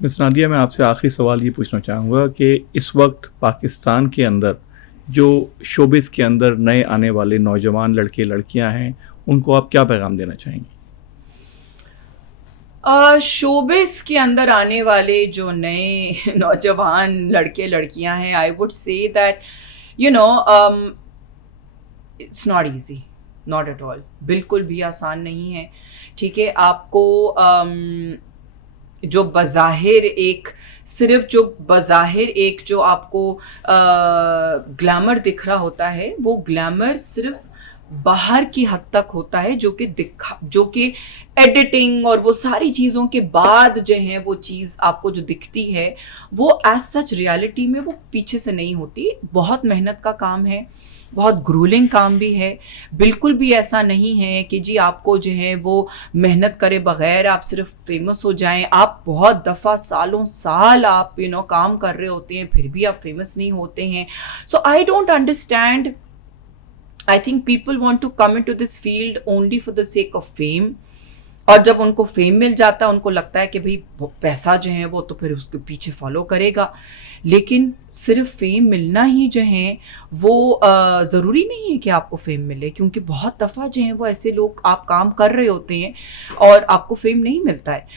Miss Nadia, मैं आपसे आखिरी सवाल ये पूछना चाहूँगा कि इस वक्त पाकिस्तान के अंदर जो शोबिस के अंदर नए आने वाले नौजवान लड़के लड़कियां हैं, उनको आप क्या पैगाम देना चाहेंगे? शोबिस के अंदर आने वाले जो नए नौजवान लड़के लड़कियां हैं, I would say that you know it's not easy, not at all, बिल्कुल भी आसान नहीं है। ठीक है, आपको जो बज़ाहिर एक सिर्फ जो बज़ाहिर एक जो आपको ग्लैमर दिख रहा होता है, वो ग्लैमर सिर्फ बाहर की हद तक होता है, जो कि एडिटिंग और वो सारी चीज़ों के बाद जो है वो चीज़ आपको जो दिखती है, वो एज सच रियलिटी में वो पीछे से नहीं होती। बहुत मेहनत का काम है, बहुत ग्रूलिंग काम भी है। बिल्कुल भी ऐसा नहीं है कि जी आपको जो है वो मेहनत करे बगैर आप सिर्फ फेमस हो जाएं। आप बहुत दफ़ा सालों साल आप काम कर रहे होते हैं, फिर भी आप फेमस नहीं होते हैं। So I don't understand. I think people want to come in to this field only for the sake of fame. और जब उनको फेम मिल जाता है, उनको लगता है कि भाई पैसा जो है वो तो फिर उसके पीछे फॉलो करेगा। लेकिन सिर्फ फेम मिलना ही जो है वो ज़रूरी नहीं है कि आपको फेम मिले, क्योंकि बहुत दफ़ा जो है वो ऐसे लोग आप काम कर रहे होते हैं और आपको फेम नहीं मिलता है।